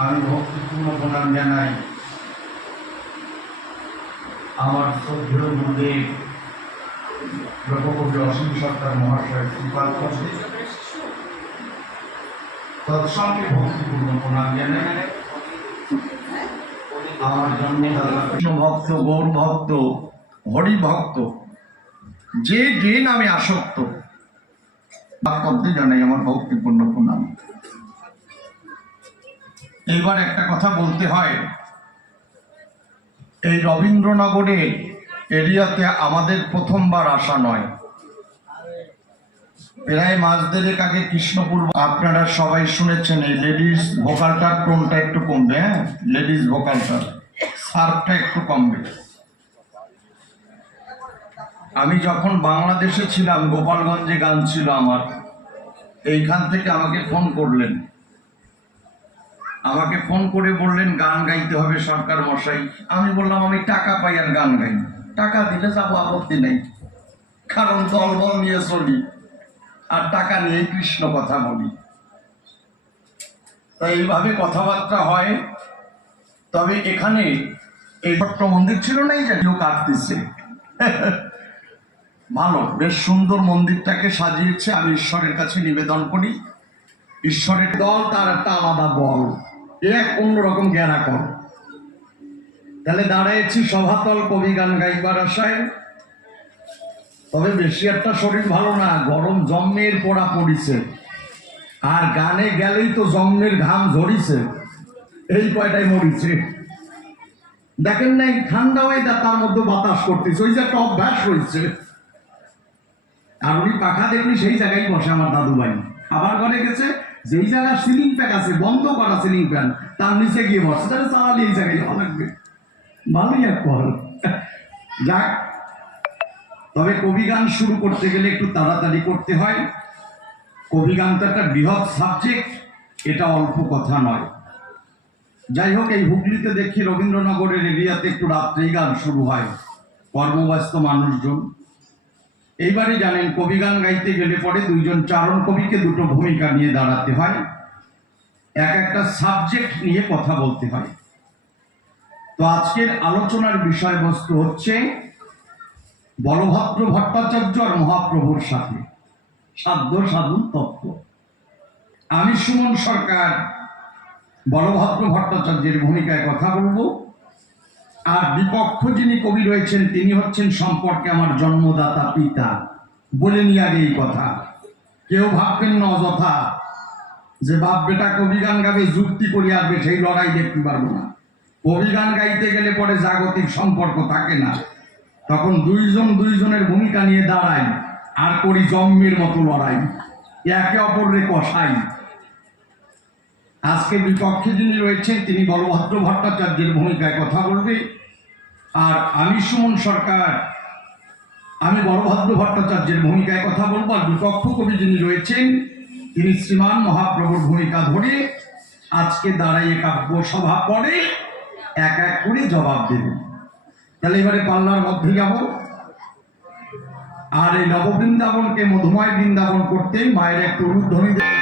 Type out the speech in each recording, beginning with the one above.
আমি ভক্তিপূর্ণ প্রণাম জানাই আমার শ্রদ্ধেয় গুরুদেব লোককবি অসীম সরকার মহাশয় শ্রীপাদ পণ্ডিত তৎসঙ্গে ভক্তিপূর্ণ প্রণাম জানাই আমার জন্মদাতা কৃষ্ণ ভক্ত, গৌর ভক্ত, হরি ভক্ত, যে যে নামে আসক্ত তাকে জানাই আমার ভক্তিপূর্ণ প্রণাম। এইবার একটা কথা বলতে হয়, এই রবীন্দ্রনগরের এরিয়াতে আমাদের প্রথমবার আসা নয়। প্রায় মাস দেড়েক আগে কৃষ্ণপুর, আপনারা সবাই শুনেছেন, এই লেডিস ভোকালটার টোনটা একটু কমবে, হ্যাঁ, লেডিস ভোকালটার সার্ভটা একটু কমবে। আমি যখন বাংলাদেশে ছিলাম, গোপালগঞ্জে গান ছিল আমার, এইখান থেকে আমাকে ফোন করলেন, আমাকে ফোন করে বললেন গান গাইতে হবে সরকার মশাই। আমি বললাম আমি টাকা পাই আর গান গাই, টাকা দিলে যাবো, আপত্তি নেই, কারণ দলবল নিয়ে চলি আর টাকা নিয়ে কৃষ্ণ কথা বলি। তো এইভাবে কথাবার্তা হয়। তবে এখানে এই ছোট্ট মন্দির ছিল না, এই কেউ কাটতেছে, ভালো, বেশ সুন্দর মন্দিরটাকে সাজিয়েছে। আমি ঈশ্বরের কাছে নিবেদন করি, ঈশ্বরের দল তার একটা আলাদা বল, এক অন্যরকম জ্ঞানা কর। তাহলে দাঁড়াইছি সভাতল কবি গান গাইবার আশায়। তবে বেশি একটা শরীর ভালো না, গরম জম্মের পড়া পড়িছে, আর গানে গেলেই তো জম্মের ঘাম ঝরিছে, এই কয়টাই মরিছে। দেখেন নাই ঠান্ডা ওয়েদার, তার মধ্যে বাতাস করতেছে, ওই যে একটা অভ্যাস রয়েছে। আর উনি পাখা দেখলি সেই জায়গায় বসে আমার দাদু ভাই, খাবার ঘরে গেছে, যেই জায়গায় সিলিং ফ্যান আছে, বন্ধ করা সিলিং ফ্যান, তার নিচে গিয়ে বসে, তাহলে চালালে এই জায়গায় যাওয়া লাগবে, ভালোই এক পর যাক। তবে কবি গান শুরু করতে গেলে একটু তাড়াতাড়ি করতে হয়। কবি গান তো একটা বৃহৎ সাবজেক্ট, এটা অল্প কথা নয়। যাই হোক, এই হুগলিতে দেখি রবীন্দ্রনগরের এরিয়াতে একটু রাত্রেই গান শুরু হয়, কর্মব্যস্ত মানুষজন। এইবারে জানেন কবি গান গাইতে গেলে পরে দুইজন চারণ কবিকে দুটো ভূমিকা নিয়ে দাঁড়াতে হয়, এক একটা সাবজেক্ট নিয়ে কথা বলতে হয়। তো আজকের আলোচনার বিষয়বস্তু হচ্ছে বলভদ্র ভট্টাচার্য আর মহাপ্রভুর সাথে সাধ্য সাধন তত্ত্ব। আমি সুমন সরকার বলভদ্র ভট্টাচার্যের ভূমিকায় কথা বলবো, আর বিপক্ষ যিনি কবি রয়েছেন তিনি হচ্ছেন সম্পর্কে আমার জন্মদাতা পিতা। বলে নিয়ে আগে এই কথা, কেউ ভাববেন না অযথা যে বাপ বেটা কবি গান গাবে, যুক্তি করে আসবে, সেই লড়াই দেখতে পারবো না। কবি গান গাইতে গেলে পরে জাগতিক সম্পর্ক থাকে না, তখন দুইজন দুইজনের ভূমিকা নিয়ে দাঁড়াই আর করি জম্মের মতো লড়াই, একে অপরের কষাই। আজকে বিপক্ষে যিনি রয়েছেন তিনি বলভদ্র ভট্টাচার্যের ভূমিকায় কথা বলবে, আর আমি সুমন সরকার, আমি বলভদ্র ভট্টাচার্যের ভূমিকায় কথা বলবো। আর বিপক্ষ কবি যিনি রয়েছেন তিনি শ্রীমান মহাপ্রভুর ভূমিকা ধরে আজকে দাঁড়াইয়ে কাব্য সভা পড়ে এক এক করে জবাব দেবেন। তাহলে এবারে পাল্লার মধ্যে যাব, আর এই নববৃন্দাবনকে মধুময় বৃন্দাবন করতে মায়ের একটু উলুধ্বনি দেবে।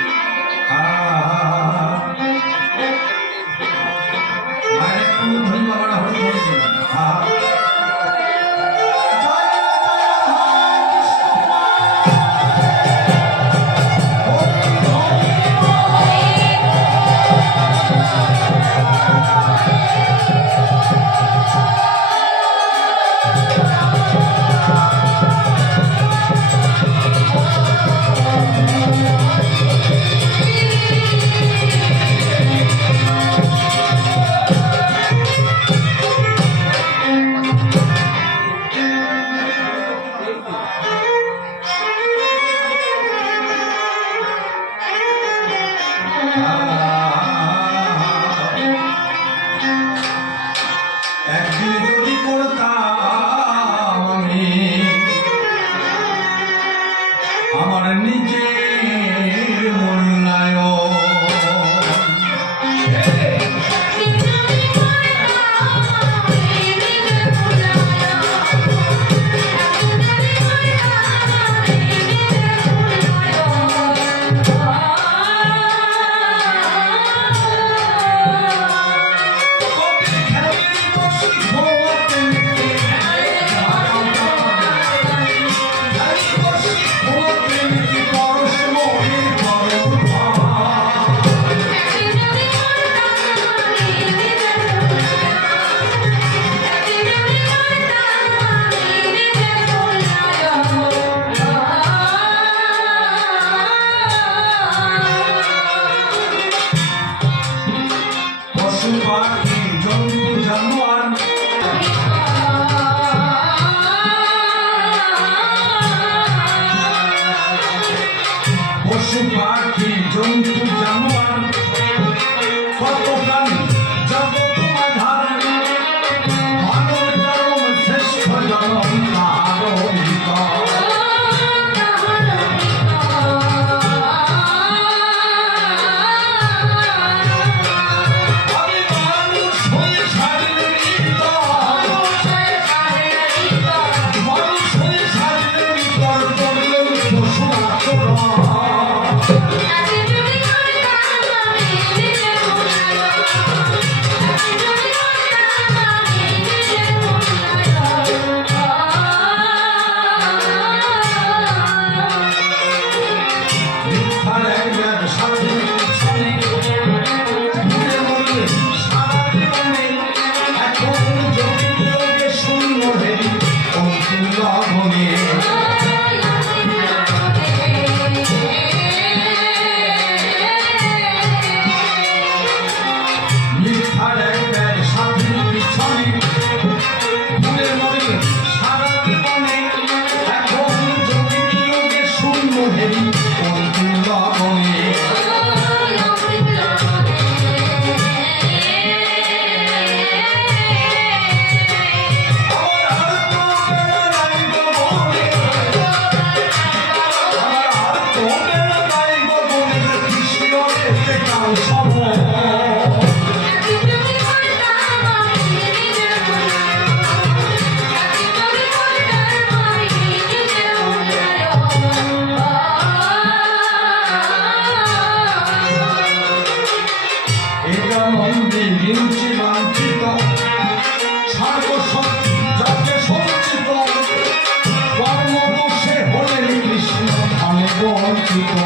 বঞ্চিত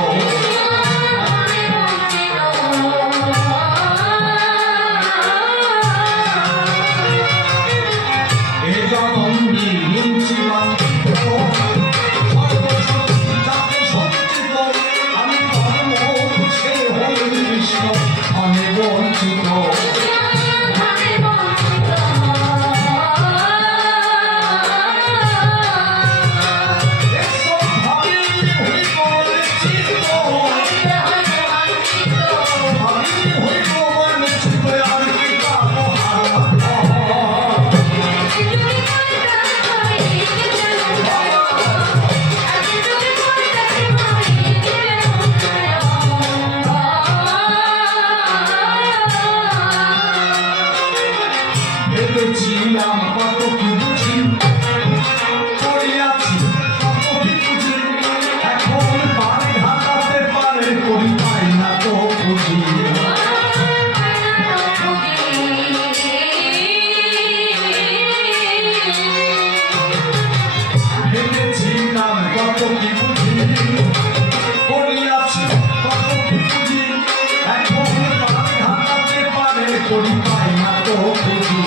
এ জনমবিহীন সীমান্ত যাতে সঞ্চিত আমি ধর্ম সে হই কৃষ্ণ আমি বঞ্চিত ভেবেছিলাম কত কি বুঝি করিয়াছি কত কি বুঝি এখন পারে ঘাটাতে পারে করি পাই না তো বুঝি ভেবেছিলাম কত কি বুঝি করিয়াছি কত কি বুঝি এখন পারে ঘাটাতে পারে করি পাই না তো বুঝি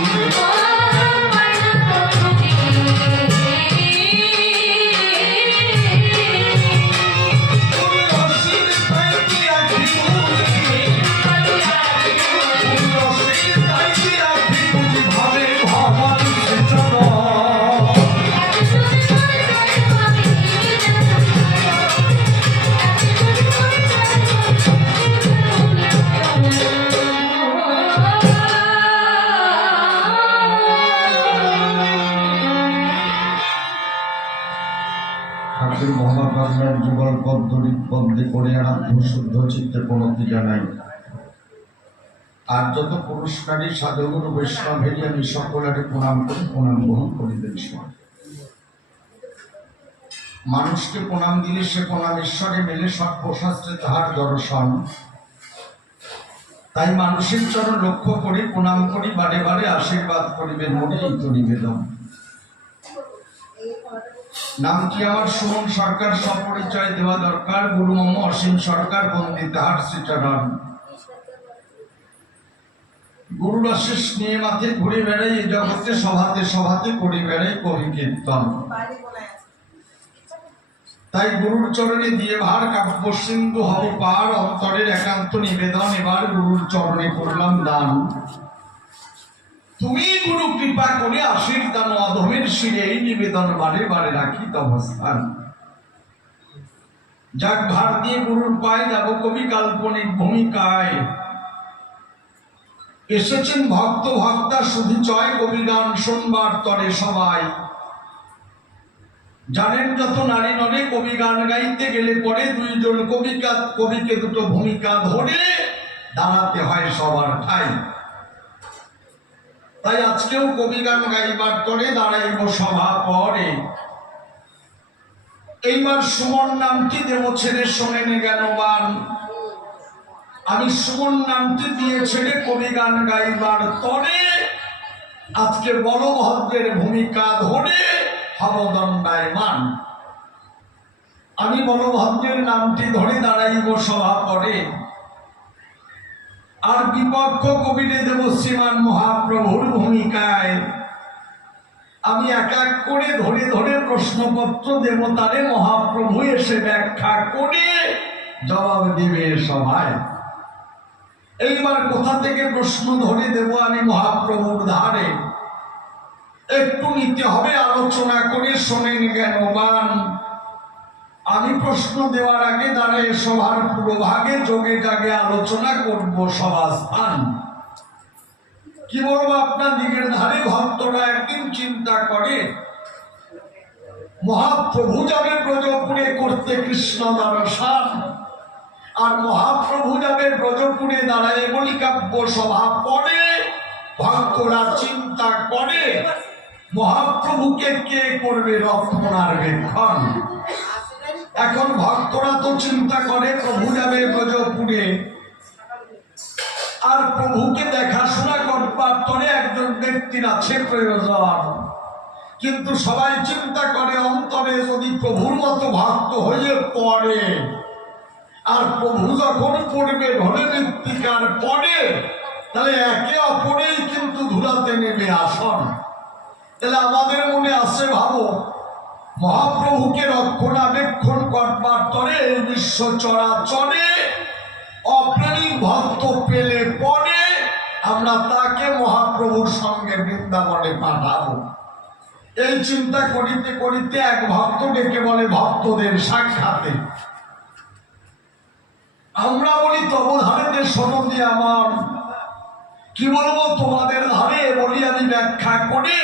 ঠাকুর মহাপ্রাণের যুগল পদ্ধতি বন্দে করে আরাধ্য শুদ্ধ চিত্তে প্রণতি জানাই। আর যত পুরুষ নারী সাধুগুরু বৈষ্ণবেরই আমি সকলের প্রণাম করি, প্রণাম গ্রহণ করিতে বিষয়। মানুষকে প্রণাম দিলে সে প্রণাম ঈশ্বরে মেলে সর্বশাস্ত্রে তাহার দর্শন। তাই মানুষের চরণ লক্ষ্য করি প্রণাম করি, বারে বারে আশীর্বাদ করিবেন মনে এই তো নিবেদন। নাম কি আমার সুমন সরকার, সপরিচয় দেওয়া দরকার। গুরু মম অসীম সরকার, বন্দী তাহার শ্রীচরণ। গুরুর আশিস নিয়ে মাথে ঘুরে বেড়াই এই জগতে, সভাতে সভাতে করি বেড়াই কবি কীর্তন। তাই গুরুর চরণে দিয়ে ভার কাব্য সিন্ধু হব পার, অন্তরের একান্ত নিবেদন এবার গুরুর চরণে করলাম দান। তুমি গুরু কৃপা করে আশীর্বাদ অধমের শিরে এই নিবেদন বারে বারে রাখি অবস্থান। যাক ভার দিয়ে গুরুর পায় যাব কবি কাল্পনিক ভূমিকায়। এসেছেন ভক্ত ভক্তা শুধু চয় কবি গান শুনবার তরে সবাই। জানেন যত নারী নরে কবি গান গাইতে গেলে পরে দুইজন কবিকে দুটো ভূমিকা ধরে দাঁড়াতে হয় সবার ঠাই। তাই আজকেও কবি গান গাইবার করে দাঁড়াইব সভা পরে। এইবার সুমন নামটি দেব ছেড়ে শোনেন জ্ঞানবান। আমি সুমন নামটি দিয়ে ছেড়ে কবি গান গাইবার তরে আজকে বলভদ্রের ভূমিকা ধরে হব দণ্ডায়মান। আমি বলভদ্রের নামটি ধরে দাঁড়াইব সভা পরে। আর বিপক্ষ কবিরে দেব শ্রীমান মহাপ্রভুর ভূমিকায়। আমি এক এক করে ধরে ধরে প্রশ্নপত্র দেব তারে, মহাপ্রভু এসে ব্যাখ্যা করে জবাব দিবে সভায়। এইবার কোথা থেকে প্রশ্ন ধরে দেব আমি মহাপ্রভুর ধারে, একটু নিতে হবে আলোচনা করে শোনেন জ্ঞানবান। আমি প্রশ্ন দেওয়ার আগে দাঁড়িয়ে সভার পুরোভাগে যোগে জাগে আলোচনা করব সভাস্থান। কি বলবো আপনার দিকের ধারে ভক্তরা একদিন চিন্তা করে মহাপ্রভু যাবে ব্রজপুরে করতে কৃষ্ণ দর্শন, আর মহাপ্রভু যাবে ব্রজপুরে দাঁড়ায় বলি কাব্য সভা পড়ে। ভক্তরা চিন্তা করে মহাপ্রভুকে কে করবে রক্ষণাবেক্ষণ। এখন ভক্তরা তো চিন্তা করে প্রভু যাবে ব্রজপুরে, আর প্রভুকে দেখাশোনা করবার তরে একজন ব্যক্তির আছে প্রয়োজন। কিন্তু সবাই চিন্তা করে অন্তরে যদি প্রভুর মতো ভক্ত হয়ে পড়ে আর প্রভু যখন পড়বে ঢোলে মৃত্তিকার পরে, তাহলে একে অপরেই কিন্তু ধুলাতে নেমে আসন। তাহলে আমাদের মনে আসে, ভাবো, মহাপ্রভুকে রক্ষণাবেক্ষণ করবার তরে বিশ্ব চরাচরে অপ্রেমিক ভক্ত পেলে পরে আমরা তাকে মহাপ্রভুর সঙ্গে বৃন্দাবনে পাঠাবো। এই চিন্তা করিতে করিতে এক ভক্ত ডেকে বলে ভক্তদের সাক্ষাতে, আমরা বলি তব ধারেতে শোনো দিয়ে আমার, কি বলবো তোমাদের ধারে, বলি আমি ব্যাখ্যা করে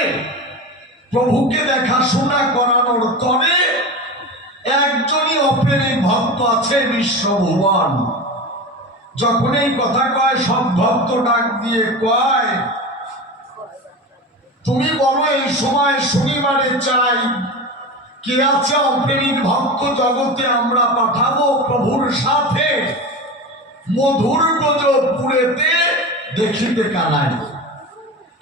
প্রভুকে দেখাশোনা করানোর তরে একজনই অপ্রেমিক ভক্ত আছে বিশ্বভুবন। যখন এই কথা কয়, সব ভক্ত ডাক দিয়ে কয়, তুমি বলো এই সময় শনিবারে চাই, কে আছে অপ্রেমিক ভক্ত জগতে আমরা পাঠাবো প্রভুর সাথে মধুর গজপুরেতে দেখিতে কানাই।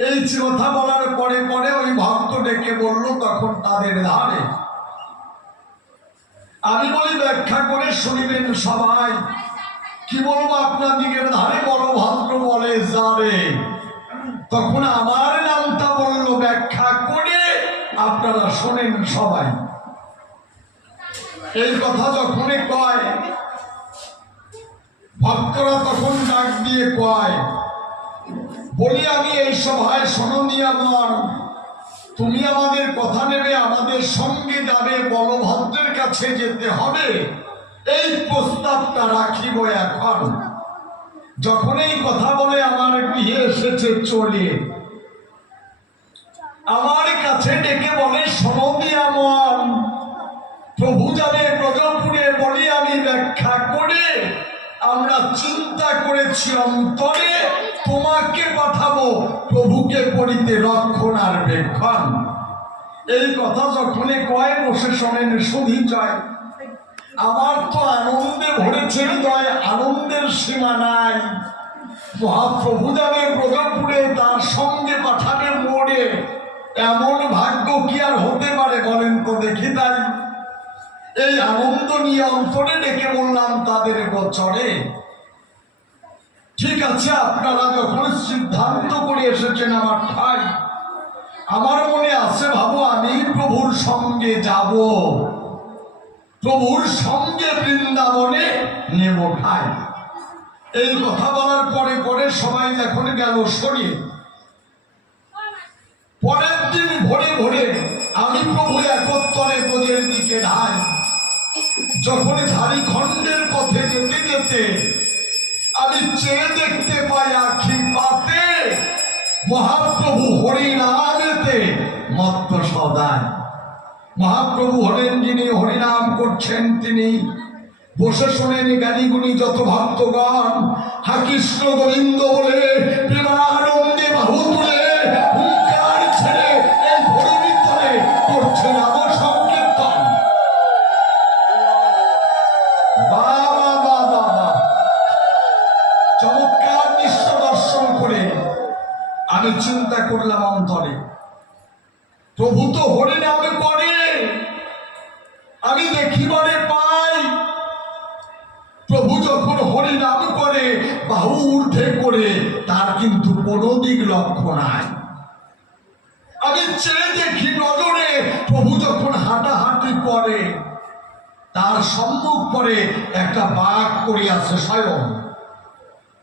এই কথা বলার পরে পরে ওই ভক্ত ডেকে বলল তখন তাদের ধারে, আমি বলি ব্যাখ্যা করে শুনিবেন সবাই, কি বলবো আপনার দিকের ধারে বড় ভদ্র বলে যারে, তখন আমার নামটা বলল ব্যাখ্যা করে, আপনারা শোনেন সবাই। এই কথা যখন কয় ভক্তরা তখন ডাক দিয়ে কয়, বলি আমি এই সভায় শোনো দিয়া মন, তুমি আমাদের কথা নেবে, আমাদের সঙ্গে যাবে, বলভদ্রের কাছে যেতে হবে, এই প্রস্তাবটা রাখিব এখন। যখন এই কথা বলে আমার গৃহে এসেছে চলে, আমার কাছে ডেকে বলে শোনো দিয়া মন, প্রভু যাবে ব্রজপুরে, বলি আমি ব্যাখ্যা করে আমরা চিন্তা করেছি অন্তরে তোমাকে পাঠাবো প্রভুকে করিতে রক্ষণাবেক্ষণ। এই কথা যখন কয় বসে শোনেন শুধু জয়, আমার তো আনন্দে ভরেছে হৃদয়, আনন্দের সীমা নাই। মহাপ্রভু যাবে ব্রজপুরে, তার সঙ্গে পাঠাবে মোড়ে, এমন ভাগ্য কি আর হতে পারে বলেন তো দেখি। তাই এই আনন্দ নিয়ে অন্তরে ডেকে বললাম তাদের গোচরে, ঠিক আছে আপনারা যখন সিদ্ধান্ত করে এসেছেন আমার ঠাই, আমার মনে আছে ভাবো আমি প্রভুর সঙ্গে যাব, প্রভুর সঙ্গে বৃন্দাবনে নেব ঠাই। এই কথা বলার পরে পরে সবাই যখন গেল সরিয়ে, পরের দিন ভোরে ভোরে আমি প্রভু একত্তরে ব্রজের দিকে ঢাই। যখন ঝাড়িখণ্ডের পথে যেতে যেতে আমি চেয়ে দেখতে পাই আখি পাতে মহাপ্রভু হরিনামেতে মত্ত সদায়। মহাপ্রভু হরেন যিনি, হরিনাম করছেন তিনি, বসে শোনেন জ্ঞানীগুণী যত ভক্তগণ, হা কৃষ্ণ গোবিন্দ বলে প্রেমানন্দে বাহু তুলে হুঙ্কার ছেড়ে এই ধরণীর তলে করছেন আমার সংকীর্তন। চমৎকার দৃশ্য দর্শন করে আমি চিন্তা করলাম অন্তরে, প্রভু তো হরিনাম করে, আমি দেখিবারে পাই প্রভু যখন হরিনাম করে বাহু ঊর্ধ্বে করে, তার কিন্তু কোনো দিক লক্ষ্য নাই। আমি চেয়ে দেখি নজরে প্রভু যখন হাঁটাহাঁটি করে, তার সম্মুখ করে একটা বাঘ করিয়াছে স্বয়ং।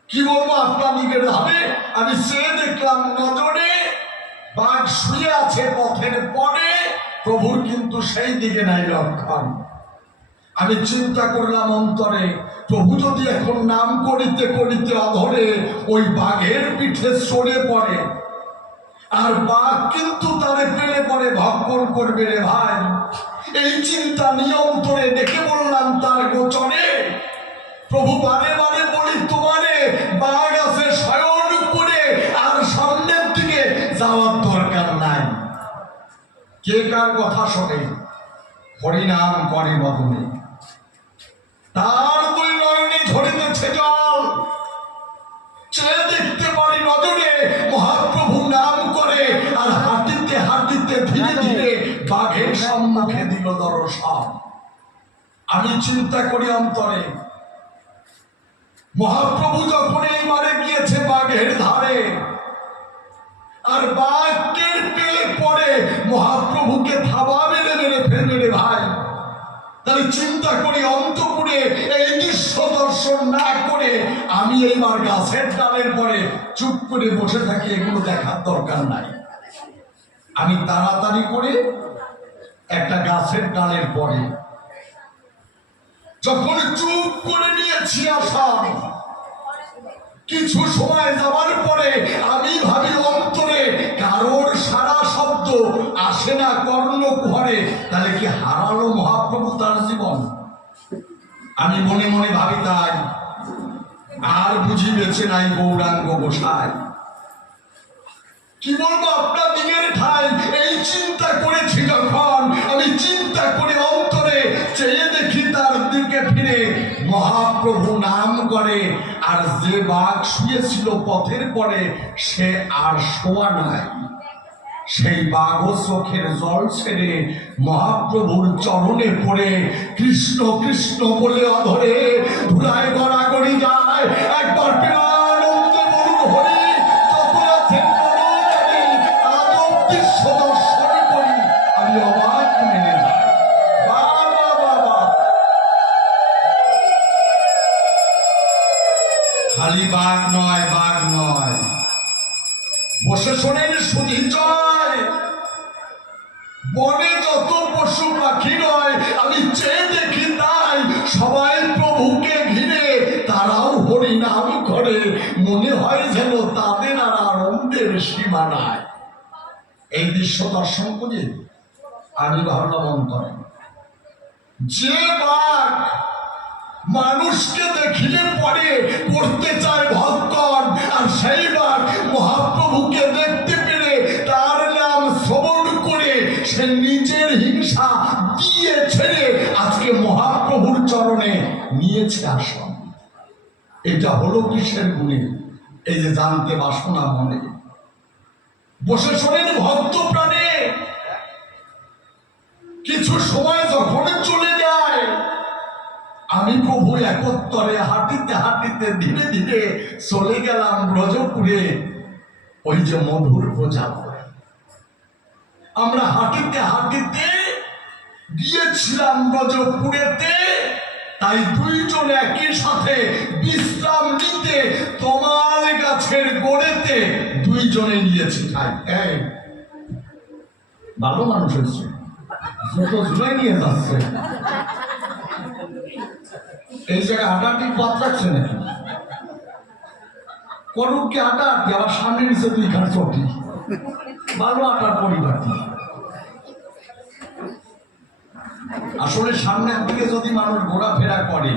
কি বলবো আপনার দিকের ধারে, আমি চেয়ে দেখলাম নজরে বাঘ শুয়ে আছে পথের পরে, প্রভুর কিন্তু সেই দিকে নাই লক্ষণ। আমি চিন্তা করলাম অন্তরে, প্রভু যদি এখন নাম করিতে করিতে অধরে ওই বাঘের পিঠে চড়ে পড়ে, আর বাঘ কিন্তু তারে পেলে পরে ভক্ষণ করবে রে ভাই, এই চিন্তা নিয়ে অন্তরে ডেকে বললাম তার গোচরে, প্রভু বারে বারে বলি তোমারে বাঘ আছে শয়ন করে, আর সামনের দিকে যাওয়ার দরকার নাই। কে কার কথা শোনে, হরিনাম করে বদনে, তার দুই নয়নে ঝরিতেছে জল, চেয়ে দেখতে পারি নজরে মহাপ্রভু নাম করে, আর হাঁটিতে হাঁটিতে ধীরে ধীরে বাঘের সম্মুখে দিল দর্শন। আমি চিন্তা করি অন্তরে, মহাপ্রভু যখন এইবারে গিয়েছে বাঘের ধারে, আর বাঘের পেয়ে পড়ে মহাপ্রভুকে থাবা মেরে মেরে ফেলবে রে ভাই। তাহলে চিন্তা করি অন্তপুরে এই দৃশ্য দর্শন না করে আমি এইবার গাছের ডালের পরে চুপ করে বসে থাকি, এগুলো দেখার দরকার নাই। আমি তাড়াতাড়ি করে একটা গাছের ডালের পরে যখন চুপ করে নিয়েছি আসাম, কিছু সময় যাওয়ার পরে আমি ভাবি অন্তরে কারোর সারা শব্দ আসে না কর্ণকুহরে, তাহলে কি হারালো মহাপ্রভু তার জীবন? আমি মনে মনে ভাবি তাই, আর বুঝি বেঁচে নাই গৌরাঙ্গ গোসাই। কি বলবো আপনার দিকের ঠাই, এই চিন্তা করেছি যখন আমি চিন্তা করে অন্তরে চেয়ে দেখি তার দিকে ফিরে মহাপ্রভু নাম করে, আর যে বাঘ শুয়েছিল পথের পরে সে আর শোয়া নাই। সেই বাঘ চোখের জল ছেড়ে মহাপ্রভুর চরণে পড়ে কৃষ্ণ কৃষ্ণ বলে অধরে ধুলায় গড়াগড়ি যায়। একবার প্রাণানন্দে বলুন হরি, যত আছেন বড় আদব দৃশ্য দর্শন করি আমি অবাক মেনে যাই। বাবা বাবা, খালি বাঘ নয়, বাঘ নয়, বসে শোনেন শুধু জয়, বনে যত পশু পাখি নয় আমি চেয়ে দেখি তাই সবাই প্রভুকে ঘিরে তারাও হরি নাম করে, মনে হয় যেন তাদের আর আনন্দের সীমা নাই। এই দৃশ্য দর্শন করি আমি ভাবলাম অন্তরে, যে বাঘ মানুষকে দেখিলে পরে করতে চায় ভক্ষণ, আর সেই বাঘ মহাপ্রভুকে দেখতে পেরে তার নাম শ্রবণ করে সে নিজের হিংসা দিয়ে ছেড়ে আজকে মহাপ্রভুর চরণে নিয়েছে আসন। এটা হলো কিসের গুণে? এই যে জানতে বাসনা মনে, বসে শোনেন ভক্ত প্রাণে। কিছু সময় যখন চলে যায় আমি প্রভু একত্তরে হাঁটিতে হাঁটিতে ধীরে ধীরে চলে গেলাম ব্রজপুরে, ওই যে মধুর প্রজাপতি। আমরা হাঁটিতে হাঁটিতে গিয়েছিলাম ব্রজপুরেতে, তাই দুইজন একই সাথে বিশ্রাম নিতে তোমার গাছের গোড়েতে দুইজনে নিয়েছি। তাই ভালো মানুষ হয়েছে, জুতো ঝুলাই নিয়ে যাচ্ছে। এই জায়গায় হাঁটাহাঁটি পথ রাখছে নাকি? করুক কি হাঁটাহাঁটি, আবার সামনে নিচে দুই খান চটি, ভালো হাঁটার পরিপাটি। আসলে সামনের দিকে যদি মানুষ ঘোরাফেরা করে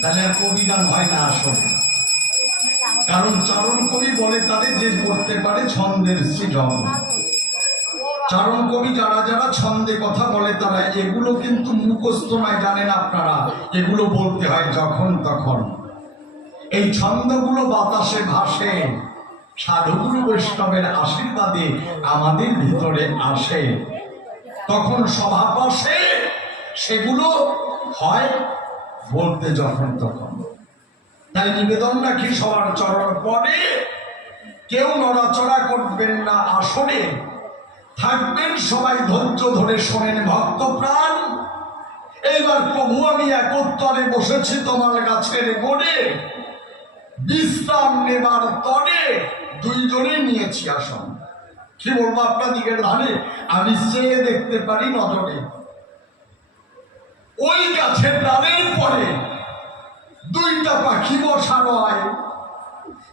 তাহলে আর কবি গান হয় না আসলে। কারণ চারণ কবি বলে তাদের যে করতে পারে ছন্দের সৃজন। চারণ কবি যারা যারা ছন্দে কথা বলে তারা এগুলো কিন্তু মুখস্থ নয়, জানেন আপনারা, এগুলো বলতে হয় যখন তখন। এই ছন্দগুলো বাতাসে ভাসে, সাধুগুরু বৈষ্ণবের আশীর্বাদে আমাদের ভিতরে আসে, তখন স্বভাব আসে, সেগুলো হয় বলতে যখন তখন। তাই নিবেদন রাখি সবার চরণ পরে কেউ নড়াচড়া করবেন না, আসনে থাকবেন সবাই ধৈর্য ধরে শোনেন ভক্ত প্রাণ। এইবার প্রভু আমি একত্তরে বসেছি তোমার গাছের গোড়ে, বিশ্রাম নেবার তরে দুইজনে নিয়েছি আসন। কি বলবো আপনার দিকের ধারে আমি চেয়ে দেখতে পারি নজরে, ওই গাছের ডালের পরে দুইটা পাখি বসা নয়,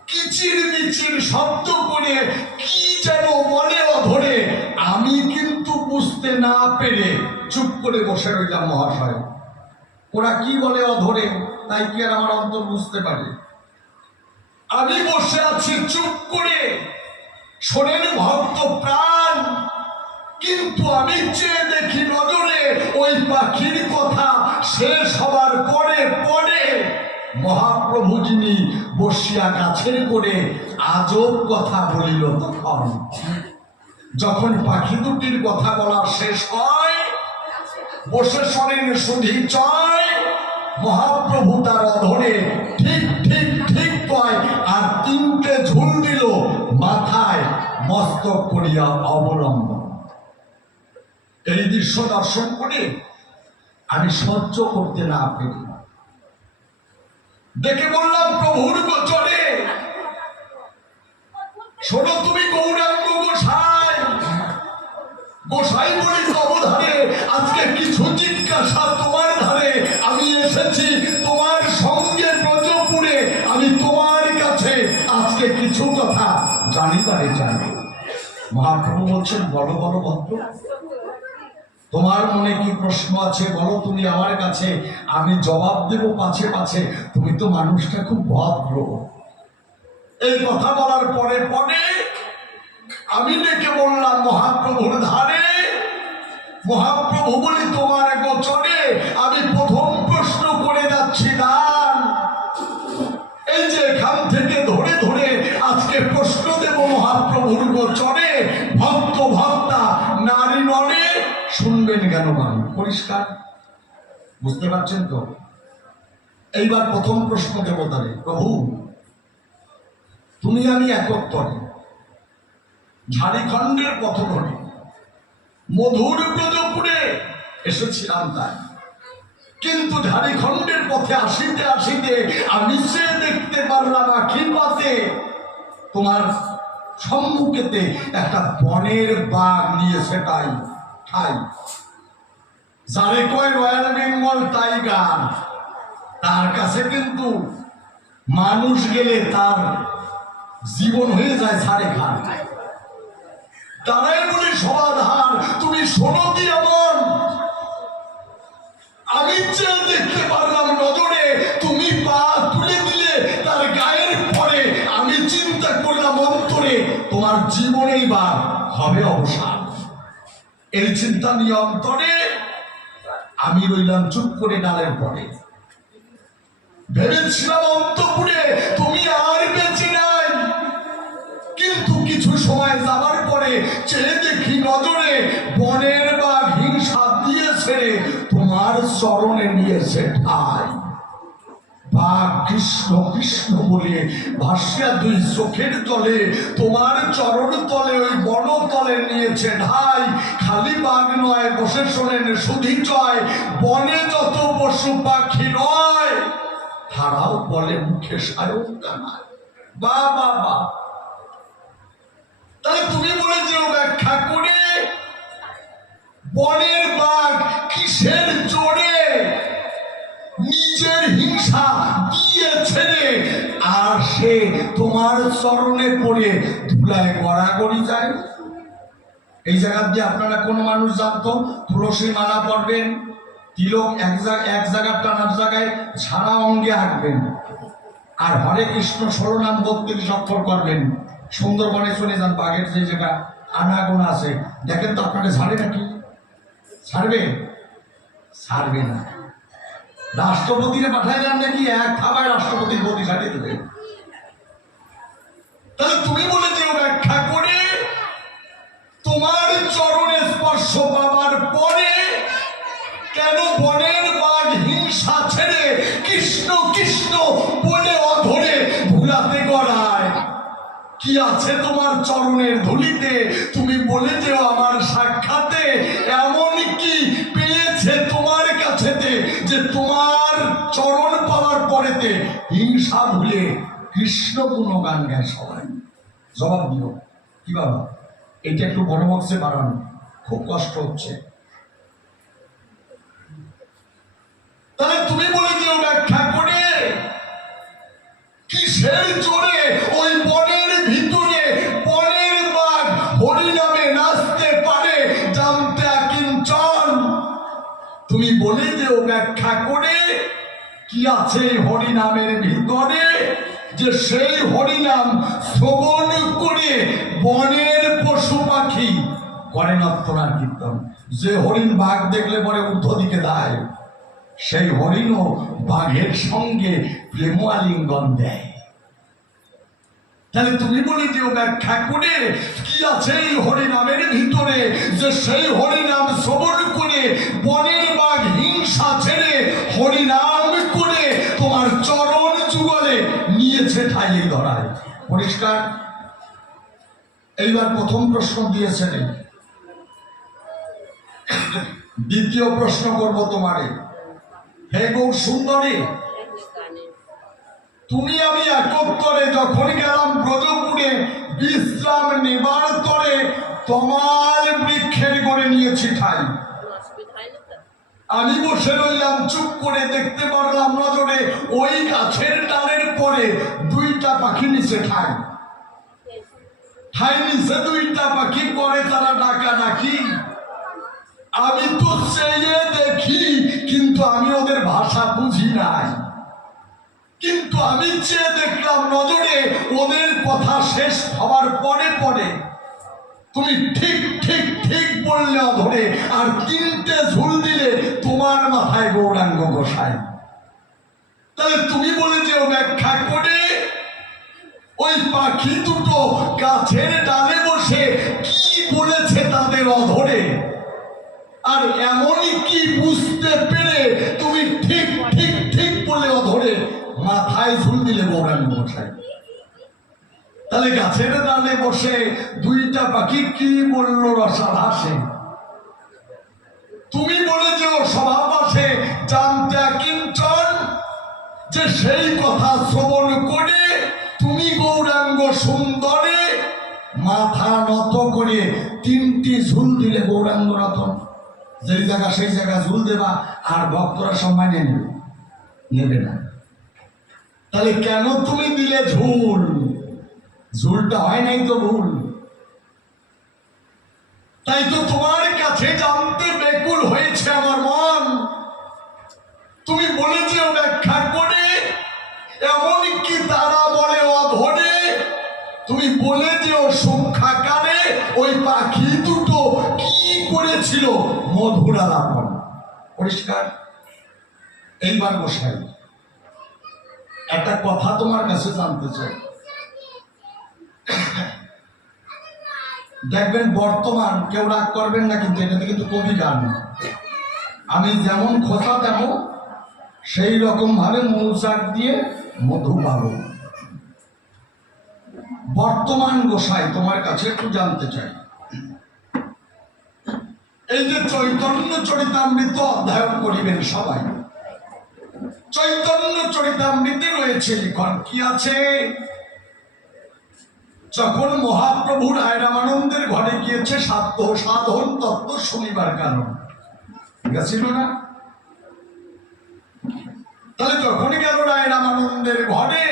কিচির মিচির শব্দ করে কি যেন বলে অধরে, আমি কিন্তু বুঝতে না পেরে চুপ করে বসে রইলাম। মহাশয়, ওরা কি বলে অধরে তাই কি আর আমার অন্তর বুঝতে পারে? আমি বসে আছি চুপ করে, শোনেন ভক্ত প্রাণ, কিন্তু আমি চেয়ে দেখি নজরে ওই পাখির কথা শেষ হবার পরে পরে মহাপ্রভু যিনি বসিয়া গাছের করে আজব কথা বলিল। তখন যখন পাখি দুটির কথা বলা শেষ হয়, বসে শোনেন শুধু চয়, মহাপ্রভু তার অধরে ঠিক ঠিক ঠিক কয়, আর তিনটে ঝুল দিল মাথায় মস্তক করিয়া অবলম্বন। এই দৃশ্য দর্শন করে আমি সহ্য করতে না পেরে দেখে বললাম, প্রভুর গোচরে শোনো, তুমি গৌরাঙ্গ গোসাই, গোসাই বলি অবধারে আজকে কিছু জিজ্ঞাসা তোমার ধারে আমি এসেছি, তোমার সঙ্গে ব্রজপুরে আমি তোমার কাছে আজকে কিছু কথা জানিবারে চাই। মহাপ্রভু বলছেন, বলো বলো ভদ্র, তোমার মনে কি প্রশ্ন আছে বলো তুমি আমার কাছে, আমি জবাব দেব পাছে পাছে। তুমি তো মানুষটা খুব ভদ্র। এই কথা বলার পরে পরে আমি ডেকে বললাম মহাপ্রভুর ধারে, মহাপ্রভু বলি তোমার গোচরে আমি প্রথম প্রশ্ন করে যাচ্ছি দান। এই যে এখান থেকে ধরে ধরে আজকে প্রশ্ন দেব মহাপ্রভুর গোচরে, ভক্ত ভক্তা নারী নরে শুনবেন কেন মানুষ? পরিষ্কার বুঝতে পারছেন তো? এইবার প্রথম প্রশ্ন দেব তাহলে, প্রভু তুমি আমি একত্তরে ঝাড়খণ্ডের পথ ধরে মধুর ব্রজপুরে এসেছিলাম তাই, কিন্তু ঝাড়খণ্ডের পথে আসিতে আসিতে আমি সে দেখতে পারলাম আখিপাতে তোমার সম্মুখেতে একটা বনের বাঘ নিয়ে সেটাই ঠাই, যারে কয় রয়্যাল বেঙ্গল টাইগার। তার কাছে কিন্তু মানুষ গেলে তার জীবন হয়ে যায় সাড়ে খান। তারাই বলি সমাধান, তুমি শোনো কি এমন, আমি চেয়ে দেখতে পারলাম নজরে, তুমি পা তুলে দিলে তার গায়ের পরে, আমি চিন্তা করলাম অন্তরে তোমার জীবনেই বা হবে অবসান। এই চিন্তা নিয়ে অন্তরে আমি রইলাম চুপ করে ডালের পরে। ভেবেছিলাম অন্তপুরে তুমি আর বেঁচে নাই, কিন্তু কিছু সময় যাবার পরে চেয়ে দেখি নজরে বনের বাঘ হিংসা দিয়ে ছেড়ে তোমার চরণে নিয়েছে ঠাই। বাঘ কৃষ্ণ কৃষ্ণ বলে ভাসিয়া দুই চোখের তলে তোমার চরণ তলে ওই বন তলে নিয়েছে ঠাই। খালি বাঘ নয়, বসে শোনেন সুধি জয়, বনে যত পশু পাখি নয় তারাও বলে মুখে সায়ক কানায়। বা বা বা, তাহলে তুমি বলেছো ব্যাখ্যা করে, বনের বাঘ কিসের জোরে নিজের হিংসা দিয়ে ছেড়ে আর সে তোমার চরণে পড়ে ধুলায় গড়াগড়ি যায়? এই জায়গা দিয়ে আপনারা কোন মানুষ জানতো তুলসী মালা পড়বেন, তিলক এক জায়গার টানার জায়গায় ছাড়া অঙ্গে হাঁটবেন, আর হরে কৃষ্ণ 16 নাম 32 অক্ষর করবেন, সুন্দরবনে চলে যান, বাঘের যে জায়গা আনাগোনা আছে, দেখেন তো আপনাকে ছাড়ে নাকি? ছাড়বে? ছাড়বে না। রাষ্ট্রপতিকে পাঠায় যান নাকি এক থাবায় রাষ্ট্রপতির গতি ছাড়িয়ে দেবে। তাহলে তুমি বলেছ ব্যাখ্যা করে, তোমার চরণে স্পর্শ পাবার পরে কেন বনের বাঘ হিংসা ছেড়ে কৃষ্ণ কৃষ্ণ বলে অধরে ভুলাতে গড়ায়? কি আছে তোমার চরণের ধুলিতে? তুমি বলে যেও আমার সাক্ষাতে এমন কি পেয়েছে তোমার কাছেতে যে তোমার চরণ পাওয়ার পরেতে হিংসা ভুলে কৃষ্ণ গুণগান গায় সবাই? জবাব দিও। কি বাবা, এটা একটু বড় বক্সে বাড়ানো, খুব কষ্ট হচ্ছে। তাহলে তুমি বলে দিও ব্যাখ্যা করে, কিসের জোরে ওই বনের ভিতরে বনের বাঘ হরিনামে নাচতে পারে জানতে কিঞ্চন? তুমি বলে দিও ব্যাখ্যা করে, কি আছে হরিনামের ভিতরে যে সেই হরিনাম শ্রবণ করে বনের পশু পাখি করে নর্তনার কীর্তন। যে হরিণ বাঘ দেখলে পরে ঊর্ধ্ব দিকে দেয়, সেই হরিণও বাঘের সঙ্গে প্রেম আলিঙ্গন দেয়। তাহলে তুমি বলে দিও ব্যাখ্যা করে, কি আছে এই হরিনামের ভিতরে যে সেই হরিনাম শ্রবণ করে বনের বাঘ হিংসা ছেড়ে হরিনাম নিয়েছে ঠাই ধরায়। পরিষ্কার? এইবার প্রথম প্রশ্ন দিয়েছেন, দ্বিতীয় প্রশ্ন করব তোমারে। হে গৌর সুন্দরী, তুমি আমি একত্তরে যখন গেলাম ব্রজপুরে বিশ্রাম নেবার তরে তমাল বৃক্ষের করে নিয়েছি ঠাই। আমি বসে রইলাম চুপ করে, দেখতে পারলাম নজরে ওই গাছের ডালের পরে দুইটা পাখি নিচে ঠাই। ঠাই নিচে দুইটা পাখি পরে তারা ডাকা ডাকি। আমি তো চেয়ে দেখি, কিন্তু আমি ওদের ভাষা বুঝি নাই। কিন্তু আমি চেয়ে দেখলাম নজরে ওদের কথা শেষ হওয়ার পরে পরে তুমি ঠিক ঠিক ঠিক বললে অধরে, আর তিনটে ঝুল দিলে তোমার মাথায় গৌরাঙ্গ গোসাই। তাহলে তুমি বলে যে ব্যাখ্যা করে ওই পাখি দুটো গাছের ডালে বসে কি বলেছে তাদের অধরে, আর এমনই কি বুঝতে পেরে তুমি ঠিক ঠিক ঠিক বলে অধরে মাথায় ঝুল দিলে গৌরাঙ্গ গোসাই। তাহলে গাছের ডালে বসে দুইটা পাখি কি বললো রসাভাসে? তুমি বলে যে ও সভাবাসে জানতে কিঞ্চন, যে সেই কথা শ্রবণ করে তুমি গৌরাঙ্গ সুন্দরে মাথা নত করে তিনটি ঝুল দিলে গৌরাঙ্গ রতন। যেই জায়গা সেই জায়গা ঝুল দেবা, আর ভক্তরা সম্মান নেবে না। তাহলে কেন তুমি দিলে ঝুল? ঝুলটা হয় নাই তো ভুল। তাই তো তোমার কাছে জানতে বেকুল হয়েছে আমার মন। তুমি বলেছো ব্যাখ্যা করে, এমন কি তারা বলে অধরে, তুমি বলেছো সংখ্যাকারে ওই পাখি দুটো কি করেছিল মধুর আলাপন। পরিষ্কার? এইবার বসাই একটা কথা তোমার কাছে জানতে চাই। দেখবেন বর্তমান, কেউ রাগ করবেন না কিন্তু এটাতে কিন্তু কবি গান, আমি যেমন খোঁচা দেব সেই রকম ভাবে মৌচাক দিয়ে মধু পাবো। বর্তমান গোসাই তোমার কাছে একটু জানতে চাই, এই যে চৈতন্য চরিতামৃত অধ্যয়ন করিবেন সবাই, চৈতন্য চরিতামৃতে রয়েছে লিখন কি আছে? যখন মহাপ্রভু রায় রামানন্দের ঘরে গিয়েছে সাধ্য সাধন তত্ত্ব শুনিবার কারণ, গেছিল না? তাহলে যখনই গেল রায় রামানন্দের ঘরে,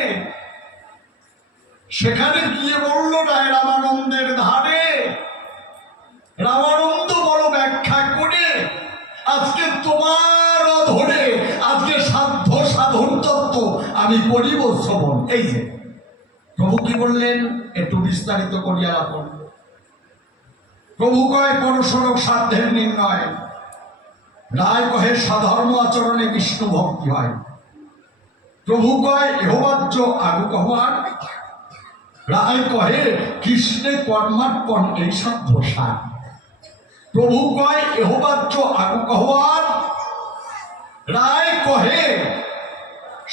সেখানে গিয়ে বলল রায় রামানন্দের ধারে, রামানন্দ বড় ব্যাখ্যা করে আজকে তোমার ধরে আজকে সাধ্য সাধন তত্ত্ব আমি করিব শ্রবণ। এই যে প্রভু কি বললেন একটু বিস্তারিত করিয়া রাখুন। প্রভু কয় পরশরক সাধ্যের নির্ণয়, রায় কহে সাধর্ম আচরণে বিষ্ণু ভক্তি হয়। প্রভু কয় এহবাজ্য আগু কহার, রায় কহে কৃষ্ণে কর্মার্পণ এই সাধ্য সার। প্রভু কয় এহবাজ্য আগু কহার, রায় কহে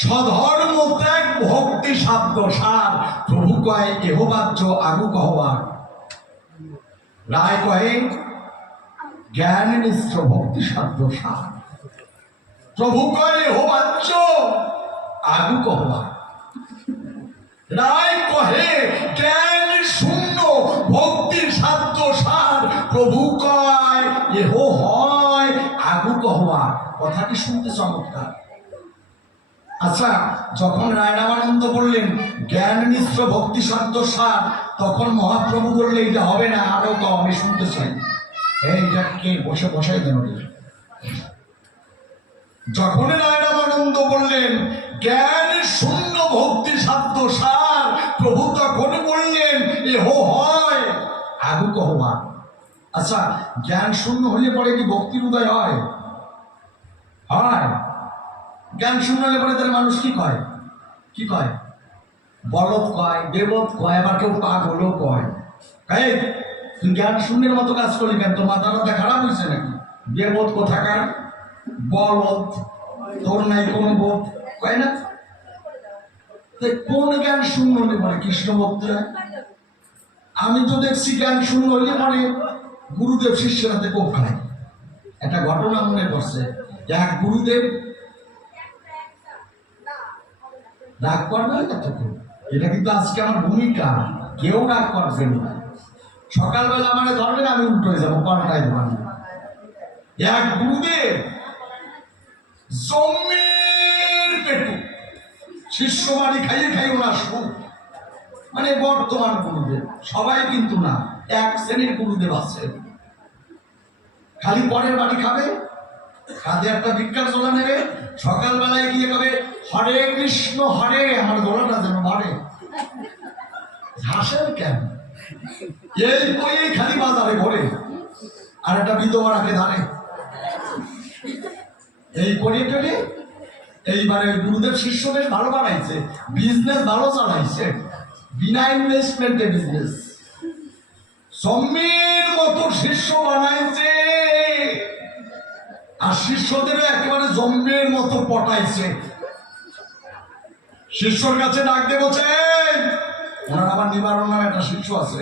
স্বধর্ম ত্যাগ ভক্তি সাধ্য সার। প্রভু কয় এহবাজ্য আগু কহবার, রায় কহে জ্ঞান মিশ্র ভক্তি সাধ্য সার। প্রভু কয় এহবাজ্য আগু কহবার, রায় কহে জ্ঞান শূন্য ভক্তির সাধ্য সার। প্রভু কয় এহ হয় আগু কহবার। কথাটি শুনতে চমৎকার। আচ্ছা, যখন রায় রামানন্দ বললেন জ্ঞান মিশ্র ভক্তি সাধ্য সার, তখন মহাপ্রভু বললে এটা হবে না, আরো তো আমি শুনতে চাই। এইটাকে বসে বসাই দেন। যখন রায় রামানন্দ বললেন জ্ঞান শূন্য ভক্তি সাধ্য সার, প্রভু তখন বললেন এহ হয় আগু কহবা। আচ্ছা, জ্ঞান শূন্য হলে পরে কি ভক্তির উদয় হয়? হয়। জ্ঞান শূন্য হলে পরে তার মানুষ কি কয়? কি কয়? বলদ কয়, দেবত কয়, আবার কেউ পাক হলেও কয়। তুই জ্ঞান শূন্যের মতো কাজ করলি কেন? তোর মাথা মাথা খারাপ হয়েছে নাকি? দেবত কোথাকার, বলদ, তোর নাই কোনো বোধ, কয় না? কোন জ্ঞান শূন্য হলে পরে কৃষ্ণ ভক্তি হয়? আমি তো দেখছি জ্ঞান শূন্য হলে পরে গুরুদেব শিষ্যের হাতে কোপ খায়। একটা ঘটনা মনে পড়ছে, এক গুরুদেব রাগ করবে না তো, এটা কিন্তু আজকে আমার ভূমিকা, কেউ রাগ করবেন না। সকালবেলা মানে ধরবেন, আমি উল্টো হয়ে যাবো, পাল্টাই দেবেন। এক গুরুদেব জমির পেটু শিষ্য বাড়ি খাইয়ে খাইয়ে ওনার সুখ, মানে বর্তমান গুরুদেব, সবাই কিন্তু না, এক শ্রেণীর গুরুদেব আছে, খালি পরের বাড়ি খাবে, কাঁধে একটা ভিক্ষার ঝোলা নেবে, সকালবেলায় গিয়ে কবে হরে কৃষ্ণ হরে, আমার ঝোলাটা যেন বাড়ে। হাসেন কেন? এই কই খালি বাজারে ঘরে, আর একটা বিধবা রাখে ধারে, এই করে টেনে এইবারে গুরুদেব শিষ্য বেশ ভালো বানাইছে, বিজনেস ভালো চালাইছে, বিনা ইনভেস্টমেন্টে বিজনেস, জমির মতো শিষ্য বানাইছে, আর শিষ্যদেরও একেবারে জন্মের মতো পটাইছে। শিষ্যর কাছে ডাক দিয়ে বলছে, ওনার আবার নিবারণ নামে একটা শিষ্য আছে,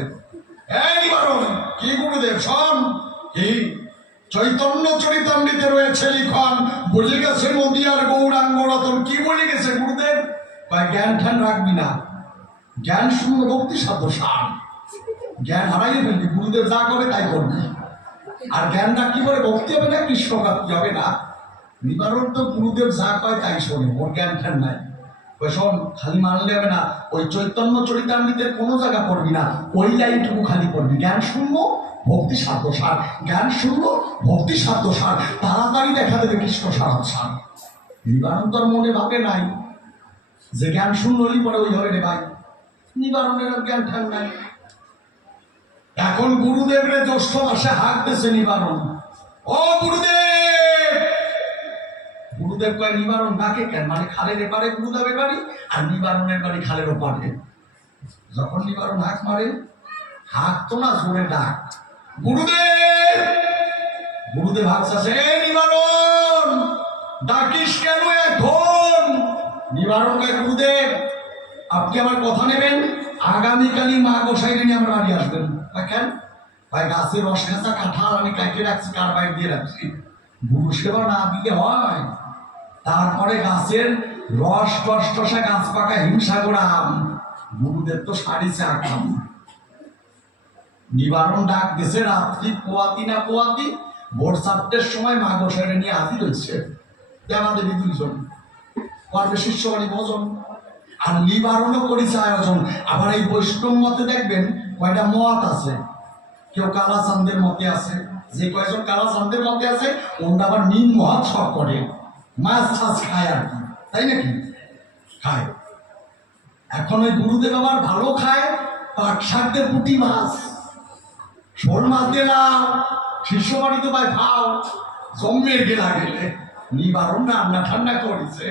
এই নিবারণ, কি গুরুদেব শোন, কি চৈতন্য চরিতামৃতে রয়েছে লিখন, বলে গেছে নদী আর গৌরাঙ্গ রতন, কি বলে গেছে গুরুদেব? জ্ঞান ঠ্যান রাখবি না, জ্ঞান শূন্য ভক্তি সাধ্য সার, জ্ঞান হারাইয়ে ফেলবি, গুরুদেব যা করে তাই করবি, আর জ্ঞানটা কি করে ভক্তি হবে না, কৃষ্ণ প্রাপ্তি হবে না। নিবারণ তো গুরুদেব যা কয় তাই শোনে, ওর জ্ঞান ঠ্যান নাই। ওই শোন, খালি মানলে হবে না, ওই চৈতন্য চরিতামৃতের কোনো জায়গা পড়বি না, ওই লাইনটুকু খালি পড়বি, জ্ঞান শূন্য ভক্তি সাধ্য সার, জ্ঞান শূন্য ভক্তি সাধ্য সার, তাড়াতাড়ি দেখা দেবে কৃষ্ণ সারাত সার। নিবারণ তোর মনে ভাবে নাই যে জ্ঞান শূন্য হলি পরে ওই হবে রে ভাই, নিবারণের জ্ঞান ঠ্যান নাই। এখন গুরুদেবের জ্যৈষ্ঠ মাসে হাঁক দিয়েছে নিবারণ, ও গুরুদেব। গুরুদেব কয় নিবারণ ডাকে কেন, মানে খালের এপারে গুরুদেবের বাড়ি, আর নিবারণের বাড়ি খালের ওপারে। যখন নিবারণ হাঁক মারে, হাঁক তো না, জোরে ডাক, গুরুদেব। গুরুদেব হাঁকছে, নিবারণ ডাকিস কেন এখন? নিবারণ কয়, গুরুদেব আপনি আমার কথা নেবেন, আগামীকালই মা গোসাইকে নিয়ে আমার বাড়ি আসবেন। কেন? ভাই গাছের রস খাঁচা কাঁঠাল আমি কাটিয়ে রাখছি, কার বাইর দিয়ে রাখছি, গুরু সেবা না দিলে হয়? তারপরে গাছের রস টস টসা গাছ পাকা হিংসা করাম, গুরুদেব তো সারিছে আকাম। নিবারণ ডাক দিয়েছে রাত্রি পোয়াতি না পোয়াতি, ভোর 4টের সময় মা গোসাইকে নিয়ে হাজির হয়েছে, দেবাদেবী দুইজন, করবে শিষ্যবাড়ি ভোজন, আর নিবারণও করেছে আয়োজন। আবার এই বৈষ্ণব মতে দেখবেন কয়টা মত আছে, কেউ কালাচাঁদের মতে আছে, যে কয়জন কালাচাঁদের মতে আছে ওরা আবার মিন মহাত সব করে, মাছ ছাছ খায় আর কি, তাই নাকি খায়। এখন ওই গুরুদেব আবার ভালো খায়, পাট শাকদের পুঁটি মাছ, শোল মাছ দিলাম, শিষ্য বাড়িতে ভাই খাও, জম্মের গেলা গেলে নিবারণ রান্না ঠান্ডা করেছে,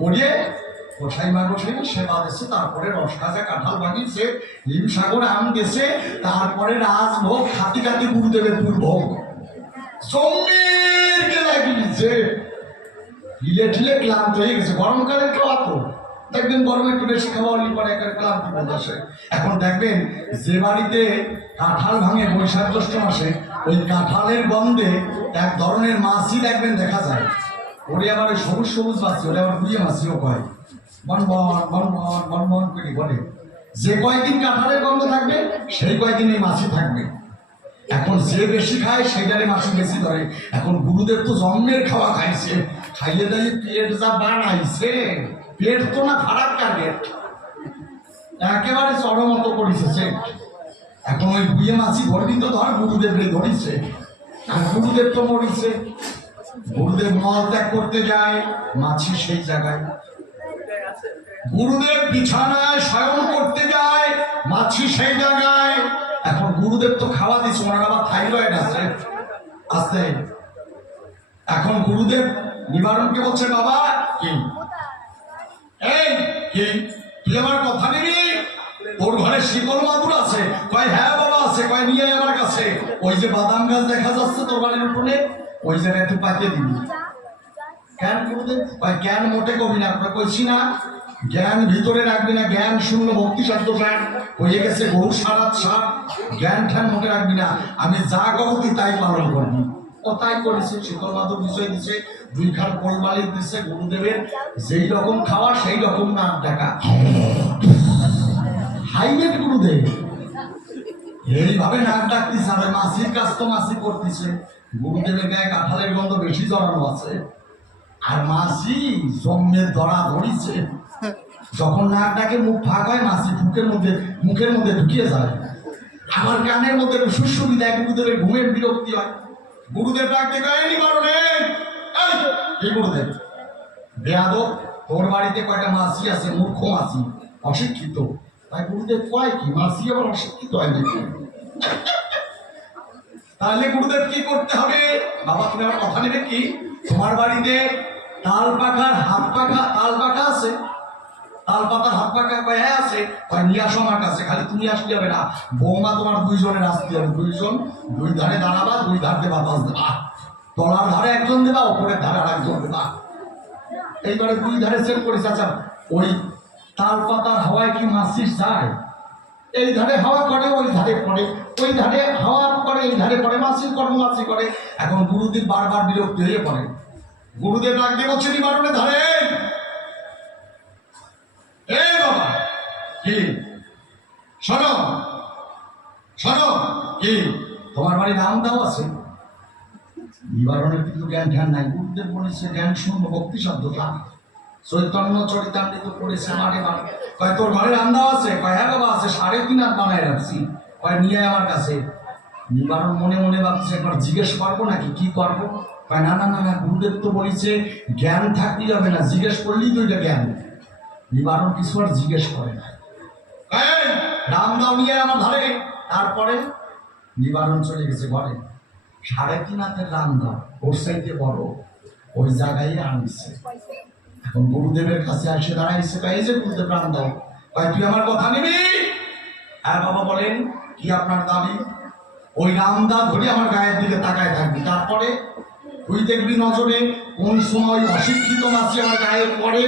করিয়ে গোসাই মা গোসাই সেবা দিচ্ছে, তারপরে রস খাজা কাঁঠাল বানিয়েছে, হিমসাগর আম দিয়েছে, তারপরে রাজভোগ খাতি খাতি গুরুদেবের পূর্ভোগ, জম্মের গেলা গিয়েছে, ঢিলে ঢিলে ক্লান্ত হয়ে গেছে। গরমকালে খাওয়া তো দেখবেন, গরমে একটু বেশি খাওয়া হলে পরে একটা ক্লান্তি বোধ আসে। এখন দেখবেন যে বাড়িতে কাঁঠাল ভাঙে বৈশাখ জ্যৈষ্ঠ মাসে, ওই কাঁঠালের গন্ধে এক ধরনের মাছই দেখবেন দেখা যায়, ওরে আবার ওই সবুজ সবুজ মাছ, ওরে আবার বুঝিয়ে মাছিও কয়, বনবন বনবন বনবন করে বলে। যে কয়েকদিন কাঁঠালের গন্ধ থাকবে সেই কয়েকদিন এই মাছি থাকবে। এখন যে বেশি খায় সেইটারে মাছি বেশি ধরে। এখন গুরুদেব তো জন্মের খাওয়া খাইছে, খাইয়ে দাইয়ে পেট যা বাড়াইছে, পেট তো না খারাপ টার্গেট, একেবারে চরমতো করেছে। এখন ওই বুয়ে মাছি ধরবি তো ধর, গুরুদেব রে ধরিছে, আর গুরুদেব তো মরিছে। গুরুদেব মল ত্যাগ করতে যায়, মাছি সেই জায়গায়। গুরুদেব বিছানায় শয়ন করতে যায়, মাছি সেই জায়গায়। এখন গুরুদেব তো খাওয়া দিচ্ছে, ওনার আবার থাইরয়েড আছে আস্তে। এখন গুরুদেব নিবারণকে বলছে, বাবা কি এই কি তুই আমার কথা নিবি? তোর ঘরে শিকল মাদুর আছে? কয় হ্যাঁ বাবা আছে। কয় নিয়ে আমার কাছে, ওই যে বাদাম গাছ দেখা যাচ্ছে তোর বাড়ির উঠোনে, ওই জায়গায় তুই পাকিয়ে দিবি। কেন গুরুদেব? কয় কেন মোটে কবি না, আমরা কইছি না জ্ঞান ভিতরে রাখবি না, জ্ঞান শূন্য ভক্তি শব্দ জ্ঞান হয়ে গেছে বহু সারাত সার, জ্ঞান ঠ্যান মুখে রাখবি না। আমি যা গবতি তাই পালন করবি। ও তাই করেছে, শীতল মাধব বিষয় দিছে, 2 খাট কোলবালি দিচ্ছে গুরুদেবের, যেই রকম খাওয়া সেই রকম নাক ডাকা, হাইমেট গুরুদেব এইভাবে নাক ডাকতেছে। আর মাসির কাজ তো মাসি করতেছে, গুরুদেবের গায়ে কাঁঠালের গন্ধ বেশি জড়ানো আছে, আর মাসি জম্মের ধরা ধরিছে। যখন নাক ডাকে মুখ ফাঁক হয়, মাসি মুখের মধ্যে ঢুকিয়ে যায়। আমার কানের মধ্যে সুসুবিধা, গুরুদেবের ঘুমের বিরক্তি হয়। গুরুদেব ডাকতে গায়নি বারণে, এই গুরুদেব বেয়াদব, তোর বাড়িতে কয়টা মাসি আছে, মূর্খ মাসি, অশিক্ষিত। তাই গুরুদেব কয় কি, মাসি আবার অশিক্ষিত হয় নাকি? তাহলে গুরুদেব কি করতে হবে? বাবা তুমি আমার কথা নেবে কি? তোমার বাড়িতে তাল পাখার হাত পাখা, তাল পাখা আছে, তাল পাতার হাত পাখা কয় হ্যাঁ আছে, কয় নিয়ে আসো আমার কাছে। খালি তুমি আসলে হবে না, বৌমা তোমার 2 জনের আসতে হবে, 2 জন 2 ধারে দাঁড়াবা, 2 ধার দিয়ে বাতাস দেবা, তলার ধারে একজন দেবা, ওপরের ধারে আর একজন দেবা। এইবারে 2 ধারে সেট করেছে। আচ্ছা ওই তাল পাতার হাওয়ায় কি মাসিস যায়? এই ধারে হাওয়া করে, ওই ধারে পড়ে, ওই ধারে হাওয়া করে, এই ধারে পড়ে, মাসির কর্ম মাসি করে। এখন গুরুদেব বারবার বিরক্তি হয়ে পড়ে। গুরুদেব ডাক দিয়ে বলছে নিবারণে ধারে, এ বাবা কি শোনো শোনো, কি তোমার বাড়ি রামদাও আছে? নিবারণের কিন্তু জ্ঞান ধ্যান নাই। গুরুদেব বলেছে জ্ঞান শূন্য ভক্তি শব্দটা, চৈতন্য চরিতামৃত পড়েছে মারে মারে। কয় তোর ঘরে রান্নাও আছে? কয় হ্যাঁ বাবা আছে, 3.5 হাত বানায় রাখছি। কয় নিয়ে আয় আমার কাছে। নিবারণ মনে মনে ভাবছে একবার জিজ্ঞেস করবো নাকি, কি করবো? কয় না না না না, গুরুদেব তো বলেছে জ্ঞান থাকতেই হবে না, জিজ্ঞেস করলেই তো এটা জ্ঞান। নিবারণ কিছু আর জিজ্ঞেস করে না, রামদাও নিয়ে আমার ধারে। তারপরে নিবারণ চলে গেছে ঘরে। 3.5 হাতের রামদাও, ওর সাইডে বড়, ওই জায়গায় আনছে। এখন গুরুদেবের কাছে এসে দাঁড়াইছে, এই যে গুরুদেব রামদাও। কয় তুই আমার কথা নিবি? হ্যাঁ বাবা বলেন, কি আপনার দাবি? ওই রামদা ধরে আমার গায়ের দিকে তাকায় থাকবি, তারপরে তুই দেখবি নজরে কোন সময় অশিক্ষিত মাসি আমার গায়ে পড়ে।